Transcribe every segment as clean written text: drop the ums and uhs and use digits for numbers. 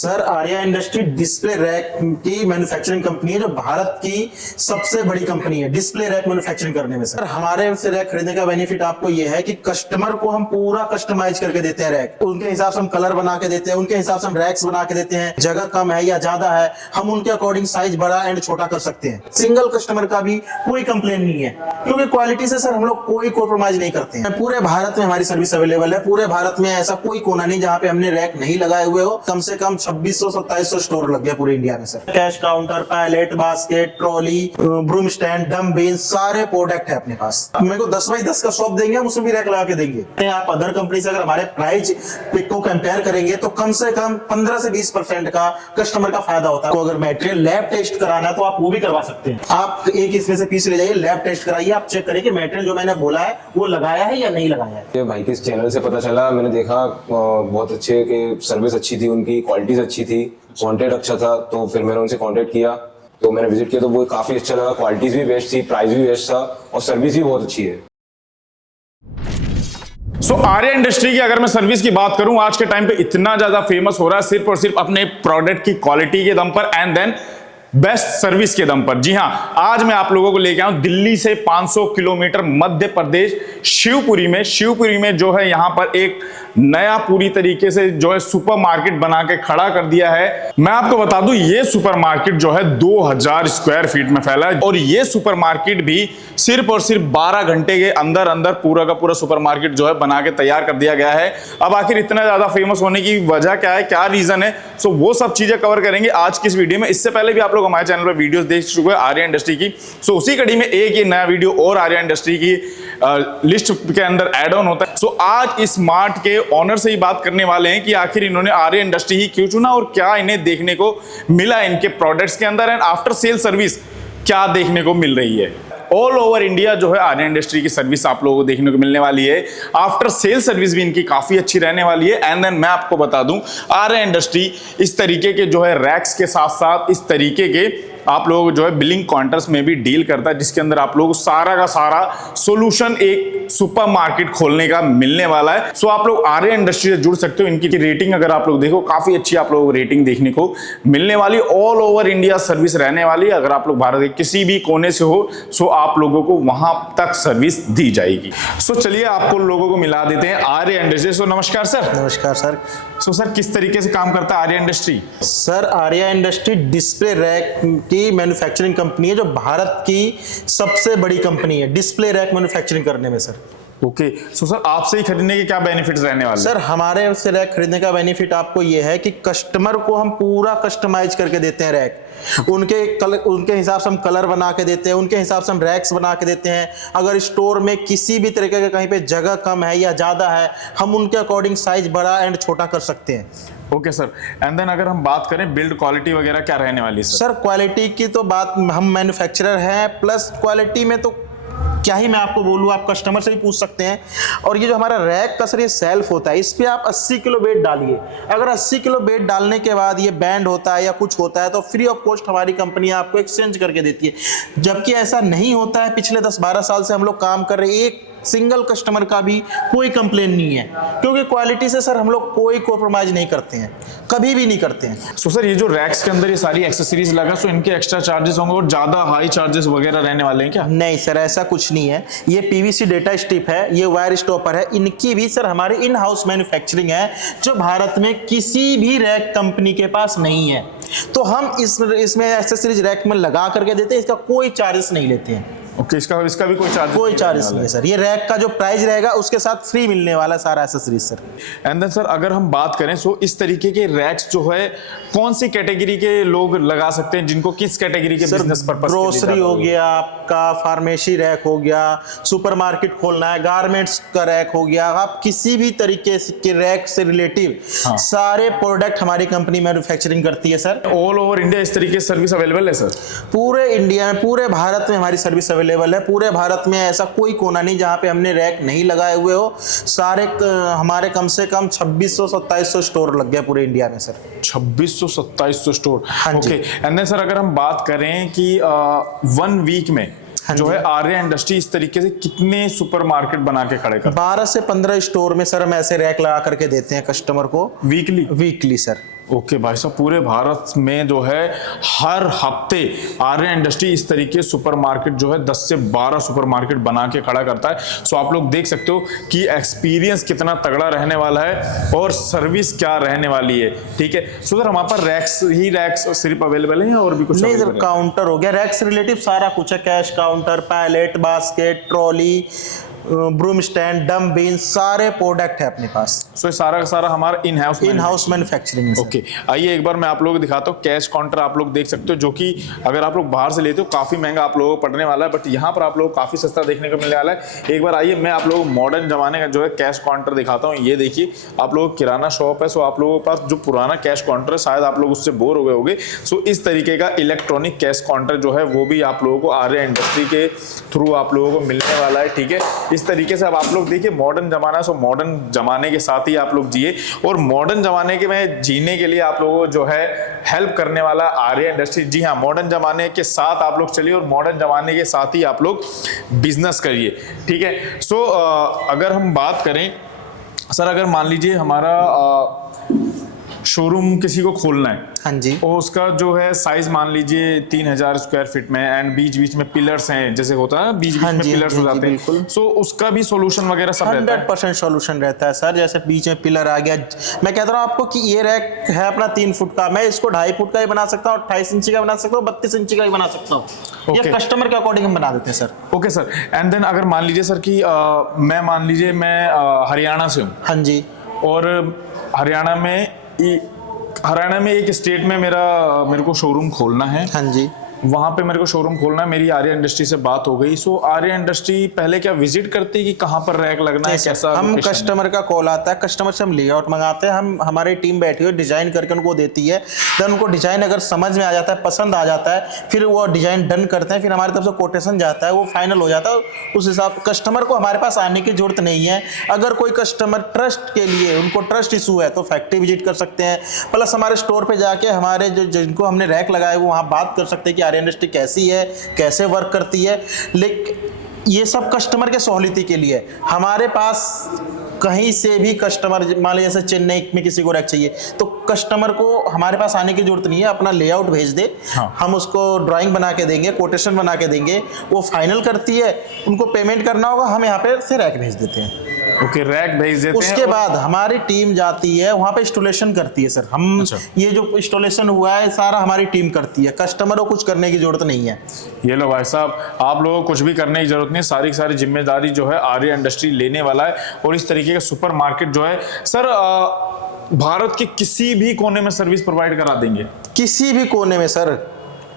Sir Arya industry display rack की manufacturing company है जो भारत की सबसे बड़ी कंपनी है डिस्प्ले रैक मैन्युफैक्चरिंग करने में। सर हमारे से रैक खरीदने का बेनिफिट आपको ये है कि कस्टमर को हम पूरा कस्टमाइज करके देते हैं रैक, उनके हिसाब से हम कलर बना के देते हैं, उनके हिसाब से हम रैक्स बना के देते हैं। जगह कम है या ज्यादा है हम उनके अकॉर्डिंग साइज बड़ा एंड छोटा कर सकते हैं। सिंगल कस्टमर का भी कोई कंप्लेन नहीं है क्योंकि क्वालिटी से सर हम लोग कोई कॉम्प्रोमाइज नहीं करते हैं। पूरे भारत में हमारी सर्विस अवेलेबल है, पूरे भारत में ऐसा कोई कोना नहीं जहाँ पे हमने रैक नहीं लगाए हुए हो। कम से कम 2600-2700 स्टोर लग गया पूरे इंडिया में sir. Cash counter, pallet, basket, trolley, broom stand, डम बेंच सारे प्रोडक्ट है अपने पास। मेरे को 10x10 का शॉप देंगे हम उसमें भी रैक लगा के देंगे। आप अदर कंपनी से अगर हमारे प्राइस पिक को कंपेयर करेंगे तो कम से कम 15 से 20% का कस्टमर का फायदा होता है। तो अगर मटेरियल लैब टेस्ट कराना है तो आप वो भी करवा सकते हैं। आप एक इसमें से पीस ले जाइए, लैब टेस्ट कराइए, आप चेक करिए कि मटेरियल जो मैंने बोला है वो लगाया है या नहीं लगाया है। ये भाई के चैनल से पता चला, मैंने देखा बहुत अच्छे कि सर्विस अच्छी थी, उनकी क्वालिटीज अच्छी थी, कंटेंट अच्छा था, तो फिर मैंने उनसे कांटेक्ट किया, तो मैंने विजिट किया तो वो काफी अच्छा लगा। क्वालिटीज भी बेस्ट थी, प्राइस भी बेस्ट था और सर्विस भी बहुत अच्छी है। आर्या इंडस्ट्री की अगर मैं सर्विस की बात करूं, आज के टाइम पे इतना ज्यादा फेमस हो रहा है सिर्फ और सिर्फ अपने प्रोडक्ट की क्वालिटी के दम पर एंड देन बेस्ट सर्विस के दम पर। जी हां, आज मैं आप लोगों को लेके आऊं दिल्ली से 500 किलोमीटर मध्य प्रदेश शिवपुरी में जो है यहां पर एक नया पूरी तरीके से जो है सुपरमार्केट बना के खड़ा कर दिया है। मैं आपको बता दूं ये सुपरमार्केट जो है 2000 स्क्वायर फीट में फैला है और ये सुपरमार्केट भी सिर्फ और सिर्फ 12 घंटे के अंदर अंदर पूरा का पूरा सुपरमार्केट जो है बना के तैयार कर दिया गया है। अब आखिर इतना ज्यादा फेमस होने की वजह क्या है, क्या रीजन है, सो वो सब चीजें कवर करेंगे आज की इस वीडियो में। इससे पहले भी आप लोग हमारे चैनल पर वीडियोस देख चुके हैं आर्या इंडस्ट्री की, सो उसी कड़ी में एक ये नया वीडियो और आर्या इंडस्ट्री की लिस्ट के अंदर ऐड ऑन होता है। सो आज इस मार्ट के ऑनर से ही बात करने वाले हैं कि आखिर इन्होंने आर्या इंडस्ट्री ही क्यों चुना और क्या इन्हें देखने को मिला इनके प्रोडक्ट्स के अंदर एंड आफ्टर सेल सर्विस क्या देखने को मिल रही है। ऑल ओवर इंडिया जो है आर्या इंडस्ट्री की सर्विस आप लोगों को देखने को मिलने वाली है। आफ्टर सेल सर्विस भी इनकी काफी अच्छी रहने वाली है। एंड देन मैं आपको बता दूं आर्या इंडस्ट्री इस तरीके के जो है रैक्स के साथ साथ इस तरीके के आप लोग जो है बिलिंग काउंटर्स में भी डील करता है, जिसके अंदर आप लोग सारा का सारा सॉल्यूशन एक सुपरमार्केट खोलने का मिलने वाला है। सो आप लोग आर्या इंडस्ट्री से जुड़ सकते हो। इनकी रेटिंग अगर आप लोग देखो काफी अच्छी आप लोगों को रेटिंग देखने को मिलने वाली। ऑल ओवर इंडिया सर्विस रहने वाली है। अगर आप लोग भारत के किसी भी कोने से हो सो आप लोगों को वहां तक सर्विस दी जाएगी। सो चलिए आपको लोगों को मिला देते हैं आर्या इंडस्ट्री। सो नमस्कार सर। नमस्कार सर। सो सर किस तरीके से काम करता है Arya industry? Sir Arya industry display rack की मैन्युफैक्चरिंग कंपनी है जो भारत की सबसे बड़ी कंपनी है डिस्प्ले रैक मैन्युफैक्चरिंग करने में सर। ओके, सो सर आपसे ही खरीदने के क्या बेनिफिट्स रहने वाले? सर हमारे से रैक खरीदने का बेनिफिट आपको ये है कि कस्टमर को हम पूरा कस्टमाइज करके देते हैं रैक। उनके हिसाब से हम कलर बना के देते हैं, उनके हिसाब से हम रैक्स बना के देते हैं। अगर स्टोर में किसी भी तरीके का कहीं पे जगह कम है या ज़्यादा है हम उनके अकॉर्डिंग साइज बड़ा एंड छोटा कर सकते हैं। ओके सर, एंड देन अगर हम बात करें बिल्ड क्वालिटी वगैरह क्या रहने वाली है सर? क्वालिटी की तो बात, हम मैन्युफैक्चरर हैं प्लस क्वालिटी में तो क्या ही मैं आपको बोलूँ, आप कस्टमर से भी पूछ सकते हैं। और ये जो हमारा रैक का सर ये सेल्फ होता है, इस पे आप 80 किलो वेट डालिए। अगर 80 किलो वेट डालने के बाद ये बैंड होता है या कुछ होता है तो फ्री ऑफ कॉस्ट हमारी कंपनी आपको एक्सचेंज करके देती है। जबकि ऐसा नहीं होता है। पिछले 10-12 साल से हम लोग काम कर रहे हैं, एक सिंगल कस्टमर का भी कोई कंप्लेन नहीं है क्योंकि क्वालिटी से सर हम लोग कोई कॉम्प्रोमाइज नहीं करते हैं, कभी भी नहीं करते हैं। सो सर ये जो रैक्स के अंदर ये सारी एक्सेसरीज लगा सो इनके एक्स्ट्रा चार्जेस होंगे और ज्यादा हाई चार्जेस वगैरह रहने वाले हैं क्या? नहीं सर ऐसा कुछ नहीं है। ये पीवीसी डेटा स्ट्रिप है, ये वायर स्टॉपर है, इनकी भी सर हमारे इन हाउस मैन्युफैक्चरिंग है जो भारत में किसी भी रैक कंपनी के पास नहीं है। तो हम इसमें एक्सेसरीज रैक में लगा करके देते हैं, इसका कोई चार्जेस नहीं लेते हैं। ओके, इसका भी कोई चार्जेस नहीं है सर। ये रैक का जो प्राइस रहेगा उसके साथ फ्री मिलने वाला सारा accessories sir. And then sir अगर हम बात करें सो इस तरीके के रैक्स जो है कौन सी कैटेगरी के लोग लगा सकते हैं, जिनको किस कैटेगरी के बिजनेस पर्पस? ग्रोसरी हो गया आपका, फार्मेसी रैक हो गया, सुपरमार्केट खोलना है, गारमेंट्स का रैक हो गया, आप किसी भी तरीके के रैक से रिलेटिव सारे प्रोडक्ट हमारी कंपनी मैन्युफैक्चरिंग करती है सर। ऑल ओवर इंडिया इस तरीके की सर्विस अवेलेबल है सर? पूरे इंडिया में, पूरे भारत में हमारी सर्विस अवेलेबल है। पूरे भारत में ऐसा कोई कोना नहीं जहाँ पे हमने रैक नहीं लगाए हुए हो। सारे हमारे कम से कम 2600-2700 स्टोर लग गया पूरे इंडिया में सर। 2600-2700 स्टोर। हाँ जी। ओके, एंड देन सर अगर हम बात करें कि 1 वीक में जो है आर्या इंडस्ट्री इस तरीके से कितने सुपरमार्केट बना के खड़े कर? 12 से 15 स्टोर में सर हम ऐसे रैक लगा करके देते हैं कस्टमर को वीकली सर। ओके भाई साहब, पूरे भारत में जो है हर हफ्ते आर्या इंडस्ट्री इस तरीके सुपरमार्केट जो है 10 से 12 सुपरमार्केट बना के खड़ा करता है। सो आप लोग देख सकते हो कि एक्सपीरियंस कितना तगड़ा रहने वाला है और सर्विस क्या रहने वाली है। ठीक है। सो सर वहां पर रैक्स सिर्फ अवेलेबल है या और भी कुछ? नहीं सर, काउंटर हो गया, रैक्स रिलेटिव सारा कुछ है, cash counter, pallet, basket, trolley, broom stand, डम बीन, सारे प्रोडक्ट है अपने पास। सो ये सारा का सारा हमारा इन हाउस मैन्युफैक्चरिंग है। ओके, आइए एक बार मैं आप लोगों को दिखाता हूँ। कैश काउंटर आप लोग देख सकते हो, जो कि अगर आप लोग बाहर से लेते हो काफी महंगा आप लोगों को पड़ने वाला है, बट यहाँ पर आप लोगों को काफी सस्ता देखने को मिलने वाला है। एक बार आइए मैं आप लोगों को मॉडर्न जमाने का जो है कैश काउंटर दिखाता हूँ। ये देखिए, आप लोगों को किराना शॉप है, सो आप लोगों के पास जो पुराना कैश काउंटर है शायद आप लोग उससे बोर हो गए होंगे। सो इस तरीके का इलेक्ट्रॉनिक कैश काउंटर जो है वो भी आप लोगों को आर्या इंडस्ट्री के थ्रू आप लोगों को मिलने वाला है। ठीक है, इस तरीके से अब आप लोग देखिए मॉडर्न जमाना है, सो मॉडर्न जमाने के साथ ही आप लोग जिए, और मॉडर्न जमाने के में जीने के लिए आप लोगों को जो है हेल्प करने वाला आर्या इंडस्ट्री। जी हाँ, मॉडर्न जमाने के साथ आप लोग चलिए और मॉडर्न जमाने के साथ ही आप लोग बिजनेस करिए। ठीक है। सो अगर हम बात करें सर, अगर मान लीजिए हमारा शोरूम किसी को खोलना है, हाँ जी, और उसका जो है साइज मान लीजिए 3000 स्क्वायर फीट में, एंड बीच बीच में पिलर्स हैं, जैसे होता है बीच बीच में पिलर्स हो जाते हैं, सो उसका भी सॉल्यूशन वगैरह सब रहता है? 100% सॉल्यूशन रहता है सर। जैसे बीच में पिलर आ गया, मैं कहता हूँ आपको कि ये रैक है अपना 3 फुट का, मैं इसको 2.5 फुट का ही बना सकता हूँ, 28 इंची का बना सकता हूँ, 32 इंची का ही बना सकता हूँ। ये कस्टमर के अकॉर्डिंग हम बना देते हैं sir. Okay sir, and then अगर मान लीजिए सर कि मैं मान लीजिए मैं हरियाणा से हूँ, हाँ जी, और हरियाणा में एक स्टेट में मेरे को शोरूम खोलना है, हाँ जी, वहां पे मेरे को शोरूम खोलना है, मेरी आर्या इंडस्ट्री से बात हो गई। सो आर्या इंडस्ट्री पहले क्या विजिट करती है कि कहाँ पर रैक लगना है, कैसा? हम कस्टमर का कॉल आता है, कस्टमर से हम लेआउट मंगाते हैं, हमारी टीम बैठी हुई डिजाइन करके उनको देती है। देन उनको डिजाइन अगर समझ में आ जाता है, पसंद आ जाता है, फिर वो डिजाइन डन करते हैं, फिर हमारी तरफ से कोटेशन जाता है, वो फाइनल हो जाता है। उस हिसाब कस्टमर को हमारे पास आने की जरूरत नहीं है। अगर कोई कस्टमर ट्रस्ट के लिए, उनको ट्रस्ट इशू है, तो फैक्ट्री विजिट कर सकते हैं, प्लस हमारे स्टोर पे जाके हमारे जिनको हमने रैक लगाए वो वहाँ बात कर सकते हैं कि आर्या इंडस्ट्री कैसी है, कैसे वर्क करती है। लेकिन ये सब कस्टमर के सहूलियत के लिए। हमारे पास कहीं से भी कस्टमर, मान लीजिए जैसे चेन्नई में किसी को रैक चाहिए, तो कस्टमर को हमारे पास आने की जरूरत नहीं है, अपना लेआउट भेज दे, हाँ, हम उसको ड्राइंग बना के देंगे, कोटेशन बना के देंगे, वो फाइनल करती है, उनको पेमेंट करना होगा, हम यहाँ पे से रैक भेज देते हैं। ओके, रैक भेज देते हैं। उसके बाद हमारी टीम जाती है वहाँ पे इंस्टॉलेशन करती है सर। हम ये जो इंस्टॉलेशन हुआ है सारा हमारी टीम करती है, कस्टमर को कुछ करने की जरूरत नहीं है। ये लो भाई साहब, आप लोगों को कुछ भी करने की जरूरत नहीं, सारी सारी जिम्मेदारी जो है आर्या इंडस्ट्री लेने वाला है। और इस तरीके का सुपर मार्केट जो है सर भारत के किसी भी कोने में सर्विस प्रोवाइड करा देंगे? किसी भी कोने में सर।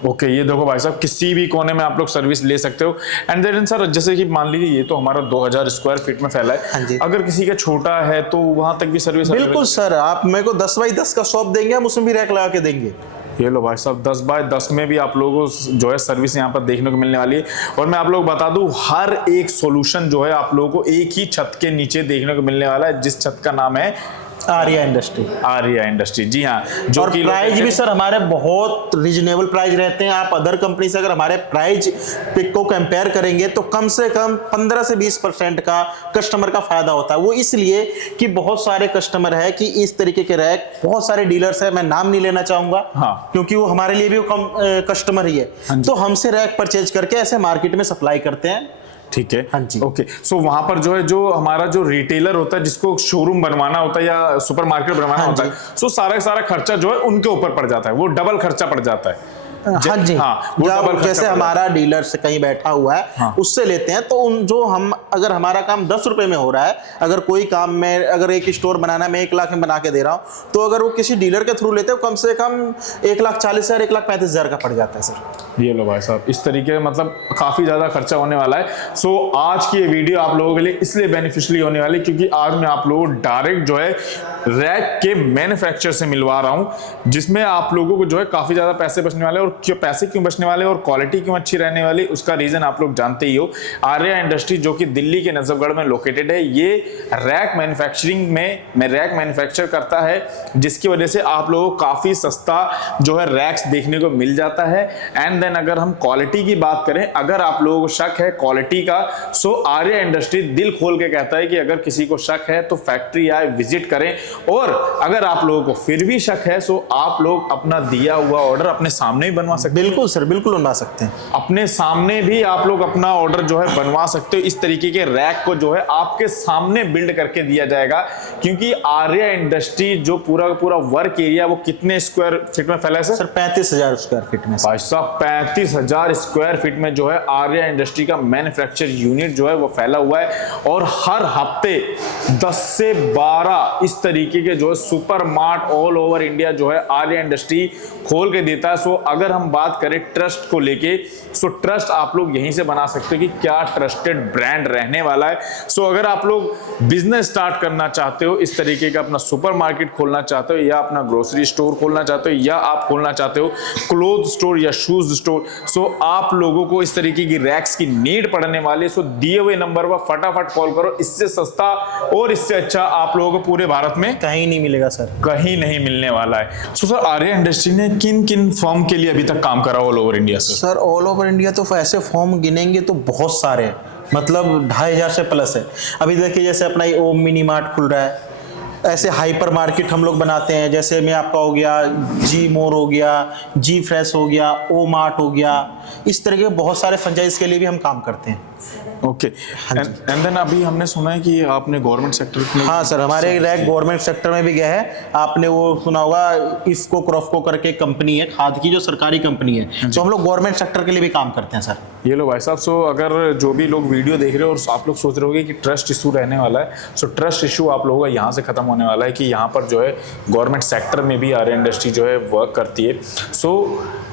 ओके, ये देखो भाई साहब, किसी भी कोने में आप लोग सर्विस ले सकते हो। एंड देन सर, जैसे कि मान लीजिए ये तो हमारा 2000 स्क्वायर फीट में फैला है, हाँ जी, अगर किसी का छोटा है तो वहां तक भी सर्विस? बिल्कुल सर, आप मेरे को 10 बाई 10 का शॉप देंगे, हम उसमें भी रैक लगा के देंगे। ये लो भाई साहब, 10 बाय 10 में भी आप लोगों को जो है सर्विस यहाँ पर देखने को मिलने वाली है। और मैं आप लोगों को बता दूं, हर एक सॉल्यूशन जो है आप लोगों को एक ही छत के नीचे देखने को मिलने वाला है, जिस छत का नाम है आर्या इंडस्ट्री। आर्या इंडस्ट्री, जी हाँ। जो और प्राइस भी सर हमारे बहुत रिजनेबल प्राइस रहते हैं। आप अदर कंपनी से अगर हमारे प्राइस को कंपेयर करेंगे तो कम से कम 15 से 20% का कस्टमर का फायदा होता है। वो इसलिए कि बहुत सारे कस्टमर है कि इस तरीके के रैक, बहुत सारे डीलर्स है, मैं नाम नहीं लेना चाहूंगा, हाँ, क्योंकि वो हमारे लिए भी कस्टमर ही है, तो हमसे रैक परचेज करके ऐसे मार्केट में सप्लाई करते हैं। ठीक है, हाँ जी। ओके, सो वहां पर जो है, जो हमारा जो रिटेलर होता है, जिसको शोरूम बनवाना होता है या सुपरमार्केट बनवाना होता है, सो सारा सारा खर्चा जो है उनके ऊपर पड़ जाता है, वो डबल खर्चा पड़ जाता है। हाँ जी, हाँ, जैसे हमारा डीलर से कहीं बैठा हुआ है, हाँ, उससे लेते हैं, तो उन जो हम, अगर हमारा काम 10 रुपए में हो रहा है, अगर कोई काम में, अगर एक स्टोर बनाना मैं 1 लाख में बना के दे रहा हूँ, तो अगर वो किसी डीलर के थ्रू लेते हैं, कम से कम 1,40,000 1,35,000 का पड़ जाता है सर। ये लो भाई साहब, इस तरीके मतलब काफी ज्यादा खर्चा होने वाला है। सो आज की ये वीडियो आप लोगों के लिए इसलिए बेनिफिशियली होने वाली है क्योंकि आज मैं आप लोगों को डायरेक्ट जो है रैक के मैन्युफैक्चर से मिलवा रहा हूं, जिसमें आप लोगों को जो है काफी ज्यादा पैसे बचने वाले हैं और लोग क्यों पैसे क्यों बचने वाले और क्वालिटी क्यों अच्छी रहने वाली, उसका रीजन आप लोग जानते ही हो। आर्या इंडस्ट्री जो कि दिल्ली के नजफगढ़ में लोकेटेड है, ये रैक मैन्युफैक्चरिंग में रैक मैन्युफैक्चर करता है, जिसकी वजह से आप लोगों को काफी सस्ता जो है रैक्स देखने को मिल जाता है। एंड देन अगर हम क्वालिटी की बात करें, अगर आप लोगों को शक है क्वालिटी का, सो आर्या इंडस्ट्री दिल खोल के कहता है कि अगर किसी को शक है तो फैक्ट्री आए, विजिट करें। और अगर आप लोगों को फिर भी शक है सो आप लोग अपना दिया हुआ ऑर्डर अपने सामने ही बनवा सकते हैं। बिल्कुल सर, बिल्कुल बनवा सकते हैं। अपने सामने भी आप लोग अपना ऑर्डर जो है बनवा सकते हो। इस तरीके के रैक को जो है आपके सामने बिल्ड करके दिया जाएगा, क्योंकि आर्या इंडस्ट्री जो पूरा का पूरा वर्क एरिया वो कितने स्क्वायर फीट में फैला है सर? 35,000 स्क्वायर फीट में। भाई साहब 35,000 स्क्वायर फीट में जो है आर्या इंडस्ट्री का मैन्युफैक्चर यूनिट जो है वो फैला हुआ है। और हर हफ्ते 10 से 12 इस तरीके के जो है super mart all over India जो है आर्या इंडस्ट्री खोल के देता है। सो अगर हम बात करें ट्रस्ट को लेके, सो ट्रस्ट आप लोग यहीं से बना सकते हो कि क्या ट्रस्टेड ब्रांड रहने वाला है। सो अगर आप लोग बिजनेस स्टार्ट करना चाहते हो, इस तरीके का अपना सुपर मार्केट खोलना चाहते हो, या अपना ग्रोसरी स्टोर खोलना चाहते हो, या आप खोलना चाहते हो क्लोथ स्टोर या शूज स्टोर, सो आप लोगों को इस तरीके की रैक्स की नीड पड़ने वाली है, सो दिए हुए नंबर पर फटाफट कॉल करो। इससे सस्ता और इससे अच्छा आप लोगों को पूरे भारत में कहीं नहीं मिलेगा सर, कहीं नहीं मिलने वाला है। सो सर आर्या इंडस्ट्री ने किन किन फर्म के लिए अभी तक काम करा ऑल ओवर इंडिया से? सर ऑल ओवर इंडिया तो ऐसे फॉर्म गिनेंगे तो बहुत सारे हैं, मतलब 2,500 से प्लस है। अभी देखिए जैसे अपना ये ओम मिनी मार्ट खुल रहा है, ऐसे हाइपर मार्केट हम लोग बनाते हैं, जैसे में आपका हो गया जी मोर हो गया, जी फ्रेश हो गया, ओ मार्ट हो गया, इस तरह के बहुत सारे फ्रेंचाइज के लिए भी हम काम करते हैं। ओके, एंड देन अभी हमने सुना है कि आपने गवर्नमेंट सेक्टर में। हाँ सर, हमारे रैक गवर्नमेंट सेक्टर में भी गया है। आपने वो सुना होगा इफको क्रॉफको करके कंपनी है खाद की, जो सरकारी कंपनी है, तो हम लोग गवर्नमेंट सेक्टर के लिए भी काम करते हैं सर। ये लो भाई साहब, सो अगर जो भी लोग वीडियो देख रहे हो और आप लोग सोच रहे होगे कि ट्रस्ट इशू रहने वाला है, सो ट्रस्ट इशू आप लोगों का यहाँ से खत्म होने वाला है कि यहाँ पर जो है गवर्नमेंट सेक्टर में भी आर्या इंडस्ट्री जो है वर्क करती है। सो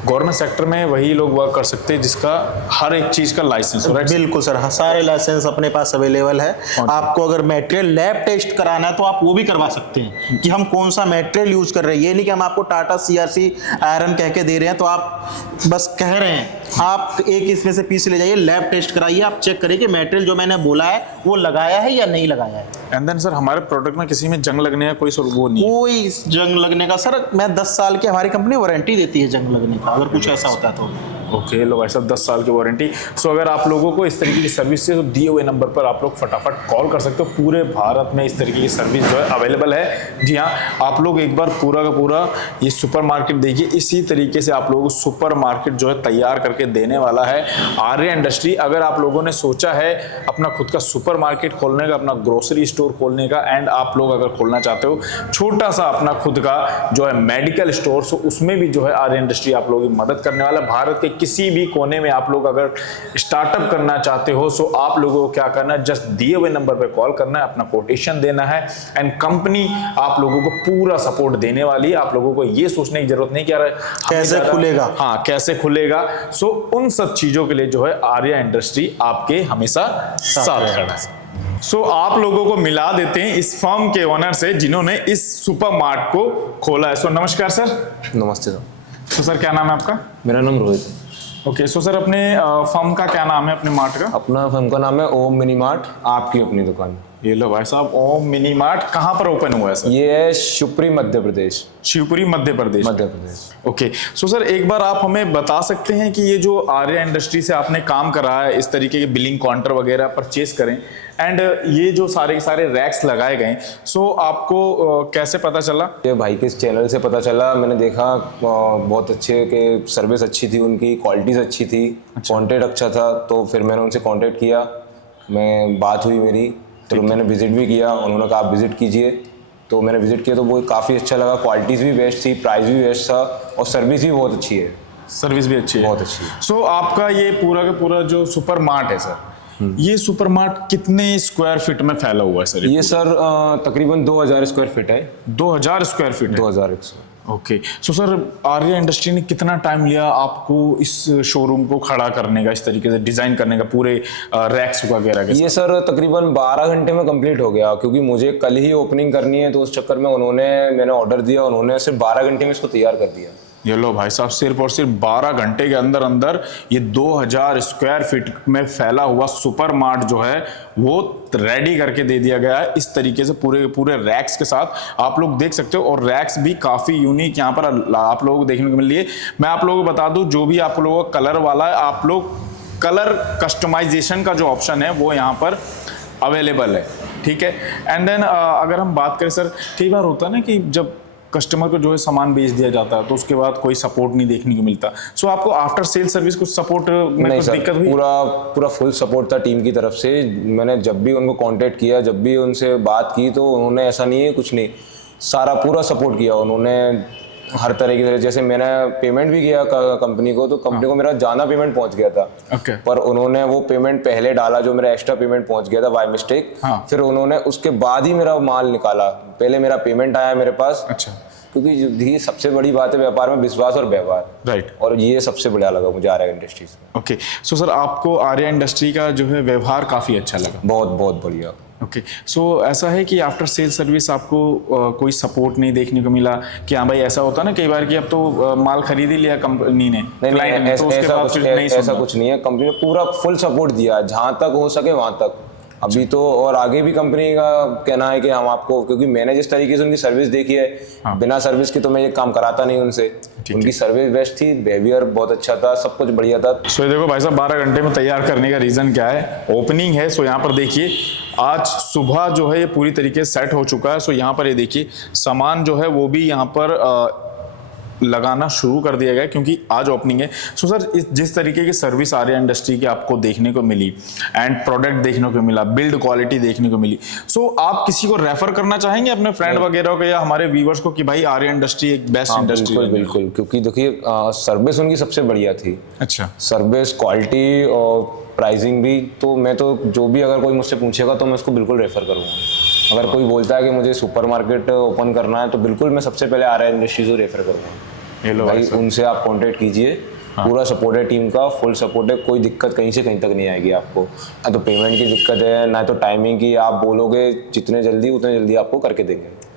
गवर्नमेंट सेक्टर में वही लोग वर्क कर सकते हैं जिसका हर एक चीज का लाइसेंस हो। बिल्कुल सर, सारे लाइसेंस अपने पास अवेलेबल है। आपको अगर मटेरियल लैब टेस्ट कराना है तो आप वो भी करवा सकते हैं कि हम कौन सा मटेरियल यूज कर रहे हैं। ये नहीं कि हम आपको टाटा CRC आयरन कह के दे रहे हैं तो आप बस कह रहे हैं। आप एक इसमें से पीस ले जाइए, लैब टेस्ट कराइए, आप चेक करिए कि मटेरियल जो मैंने बोला है वो लगाया है या नहीं लगाया है। एंड देन सर हमारे प्रोडक्ट में किसी में जंग लगने का कोई वो नहीं? कोई जंग लगने का सर, मैं 10 साल की हमारी कंपनी वारंटी देती है जंग लगने का, अगर कुछ ऐसा होता है तो। ओके लो भाई साहब, 10 साल की वारंटी। सो अगर आप लोगों को इस तरीके की सर्विस से तो दिए हुए नंबर पर आप लोग फटाफट कॉल कर सकते हो। पूरे भारत में इस तरीके की सर्विस जो है अवेलेबल है। जी हाँ, आप लोग एक बार पूरा का पूरा ये सुपर मार्केट देखिए, इसी तरीके से आप लोगों को सुपर मार्केट जो है तैयार करके देने वाला है आर्या इंडस्ट्री। अगर आप लोगों ने सोचा है अपना खुद का सुपर मार्केट खोलने का, अपना ग्रोसरी स्टोर खोलने का, एंड आप लोग अगर खोलना चाहते हो छोटा सा अपना खुद का जो है मेडिकल स्टोर, सो उसमें भी जो है आर्या इंडस्ट्री आप लोगों की मदद करने वाला है। भारत के किसी भी कोने में आप लोग अगर स्टार्टअप करना चाहते हो, सो आप लोगों को क्या करना है, जस्ट दिए हुए नंबर पे कॉल करना है, अपना कोटेशन देना है, एंड कंपनी आप लोगों को पूरा सपोर्ट देने वाली है। आप लोगों को ये सोचने की जरूरत नहीं कि यार कैसे खुलेगा, हाँ कैसे खुलेगा। सो उन सब चीजों के लिए जो है आर्या इंडस्ट्री आपके हमेशा साथ खड़ा है। सो आप लोगों को मिला देते हैं इस फर्म के ओनर से जिन्होंने इस सुपर मार्ट को खोला है। सो नमस्कार सर। नमस्ते सर। तो सर क्या नाम है आपका? मेरा नाम रोहित है। ओके, सो सर अपने फर्म का क्या नाम है, अपने मार्ट का? अपना फर्म का नाम है ओम मिनी मार्ट, आपकी अपनी दुकान। ये लो भाई साहब, ओम मिनी मार्ट कहाँ पर ओपन हुआ है सर? ये है Shivpuri Madhya Pradesh. Shivpuri Madhya Pradesh. Madhya Pradesh. Okay, so sir एक बार आप हमें बता सकते हैं कि ये जो आर्या इंडस्ट्री से आपने काम करा है, इस तरीके के बिलिंग काउंटर वगैरह परचेज करें, एंड ये जो सारे के सारे रैक्स लगाए गए, सो आपको कैसे पता चला? ये भाई के चैनल से पता चला, मैंने देखा बहुत अच्छे के सर्विस अच्छी थी, उनकी क्वालिटीज अच्छी थी, कॉन्टेक्ट अच्छा था, तो फिर मैंने उनसे कॉन्टेक्ट किया, बात हुई मेरी, तो मैंने विजिट भी किया, उन्होंने कहा आप विजिट कीजिए, तो मैंने विजिट किया तो वो काफ़ी अच्छा लगा। क्वालिटीज़ भी बेस्ट थी, प्राइस भी बेस्ट था, और सर्विस भी बहुत अच्छी है। सर्विस भी अच्छी है, बहुत अच्छी है। सो आपका ये पूरा का पूरा जो सुपर मार्ट है सर, ये सुपर मार्ट कितने स्क्वायर फीट में फैला हुआ है सर? ये सर तकरीबन 2000 स्क्वायर फीट है। 2000 square feet? 2000। Okay, so sir Arya industry ने कितना टाइम लिया आपको इस शोरूम को खड़ा करने का, इस तरीके से डिजाइन करने का, पूरे रैक्स वगैरह के? ये सर तकरीबन 12 घंटे में कंप्लीट हो गया, क्योंकि मुझे कल ही ओपनिंग करनी है, तो उस चक्कर में मैंने ऑर्डर दिया, उन्होंने सिर्फ 12 घंटे में इसको तैयार कर दिया। ये लो भाई साहब, सिर्फ और सिर्फ 12 घंटे के अंदर अंदर ये 2000 स्क्वायर फीट में फैला हुआ सुपर मार्ट जो है वो रेडी करके दे दिया गया है इस तरीके से, पूरे पूरे रैक्स के साथ आप लोग देख सकते हो। और रैक्स भी काफी यूनिक यहाँ पर आप लोगों को देखने को मिल रही है। मैं आप लोगों को बता दूं, जो भी आप लोगों का कलर वाला है, आप लोग कलर कस्टमाइजेशन का जो ऑप्शन है वो यहाँ पर अवेलेबल है, ठीक है। एंड देन अगर हम बात करें सर, कई बार होता है ना कि जब कस्टमर को जो है सामान बेच दिया जाता है तो उसके बाद कोई सपोर्ट नहीं देखने को मिलता। सो आपको आफ्टर सेल सर्विस कुछ सपोर्ट में नहीं कुछ सर, दिक्कत हुई? पूरा फुल सपोर्ट था टीम की तरफ से। मैंने जब भी उनको कांटेक्ट किया, जब भी उनसे बात की, तो उन्होंने ऐसा नहीं है कुछ नहीं, सारा पूरा सपोर्ट किया उन्होंने हर तरह की। जैसे मैंने पेमेंट भी किया कंपनी को, तो कंपनी को मेरा जाना पेमेंट पहुंच गया था। ओके। पर उन्होंने वो पेमेंट पहले डाला, जो मेरा एक्स्ट्रा पेमेंट पहुंच गया था बाय मिस्टेक। हाँ। फिर उन्होंने उसके बाद ही मेरा माल निकाला, पहले मेरा पेमेंट आया मेरे पास। अच्छा, क्योंकि ये सबसे बड़ी बात है व्यापार में, विश्वास और व्यवहार। राइट। और ये सबसे बढ़िया लगा मुझे आर्या इंडस्ट्रीज में। ओके, सो सर आपको आर्या इंडस्ट्री का जो है व्यवहार काफी अच्छा लगा? बहुत बहुत बढ़िया। ओके, सो ऐसा है कि आफ्टर सेल सर्विस आपको कोई सपोर्ट नहीं देखने को मिला कि हाँ भाई, ऐसा होता है ना कई बार कि अब तो माल खरीद ही लिया कंपनी ने, नहीं, क्लाइंट ने, तो उसके बाद फिर नहीं ऐसा सुनना। कुछ नहीं है। कंपनी ने पूरा फुल सपोर्ट दिया, जहां तक हो सके वहां तक। अभी तो और आगे भी कंपनी का कहना है कि हम आपको, क्योंकि मैंने जिस तरीके से उनकी सर्विस देखी है, बिना सर्विस की तो मैं ये काम कराता नहीं उनसे। उनकी सर्विस बेस्ट थी, बिहेवियर बहुत अच्छा था, सब कुछ बढ़िया था। सो देखो भाई साहब, 12 घंटे में तैयार करने का रीजन क्या है? ओपनिंग है। सो यहाँ पर देखिए, आज सुबह जो है ये पूरी तरीके से सेट हो चुका है। सो यहाँ पर ये देखिए, सामान जो है वो भी यहाँ पर लगाना शुरू कर दिया गया क्योंकि आज ओपनिंग है। सो सर, जिस तरीके की सर्विस आर्या इंडस्ट्री की आपको देखने को मिली एंड प्रोडक्ट देखने को मिला, बिल्ड क्वालिटी देखने को मिली, सो आप किसी को रेफर करना चाहेंगे अपने फ्रेंड वगैरह को या हमारे व्यूवर्स को कि भाई आर्या इंडस्ट्री एक बेस्ट इंडस्ट्री है? बिल्कुल बिल्कुल, क्योंकि देखिए सर्विस उनकी सबसे बढ़िया थी। अच्छा, सर्विस, क्वालिटी और प्राइसिंग भी। तो मैं तो जो भी अगर कोई मुझसे पूछेगा तो मैं उसको बिल्कुल रेफर करूँगा। अगर कोई बोलता है कि मुझे सुपरमार्केट ओपन करना है तो बिल्कुल मैं सबसे पहले आर्या इंडस्ट्रीज को रेफर करूँगा। ये लो भाई, उनसे आप कांटेक्ट कीजिए। पूरा सपोर्ट है टीम का, फुल सपोर्ट है, कोई दिक्कत कहीं से कहीं तक नहीं आएगी आपको। ना तो पेमेंट की दिक्कत है, ना तो टाइमिंग की। आप बोलोगे जितने जल्दी उतने जल्दी आपको करके देंगे।